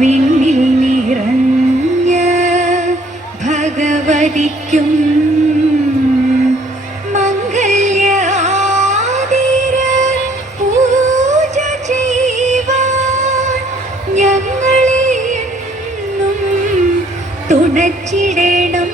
വിണ്ണിൽ നിറഞ്ഞ ഭഗവതിക്കും മംഗല്യാതിര പൂജ ചെയ്യുവാൻ ഞങ്ങളെ എന്നും തുണച്ചിടണം.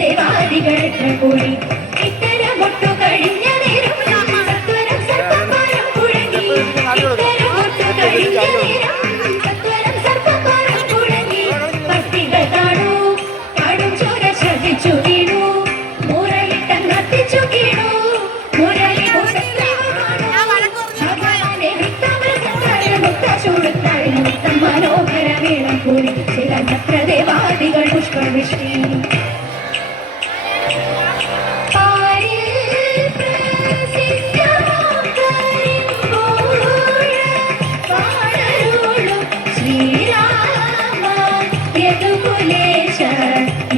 ദേവാദികളെത്ര ഇത്തരമൊട്ടു കഴിഞ്ഞ നേരം സത്വരം സർപ്പകാരം കുഴങ്ങി, ഇത്തരമൊട്ടു കഴിഞ്ഞ നേരം സത്വരം സർപ്പകാരം കുഴങ്ങി. ഭക്തികൾ കാണൂ, കാടും ചോര ശ്രദ്ധിച്ചു വീണു, മുരളിട്ട കത്തിച്ചു കീണു, മുരളി ഭഗവാനെ മുക്തം മനോഹര വീണം കൂടി ചിലത്ര ദേവാദികൾ പുഷ്പവൃഷ്ടി.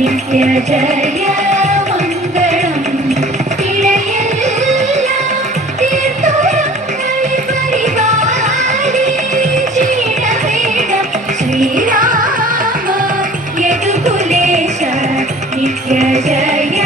നിത്യ ജയ മംഗളം ഇടയെല്ലാം തീർത്ഥങ്ങളി പരിപാലിച്ചിടവേണം ശ്രീരാമ യദുകുലേശ നിത്യ ജയ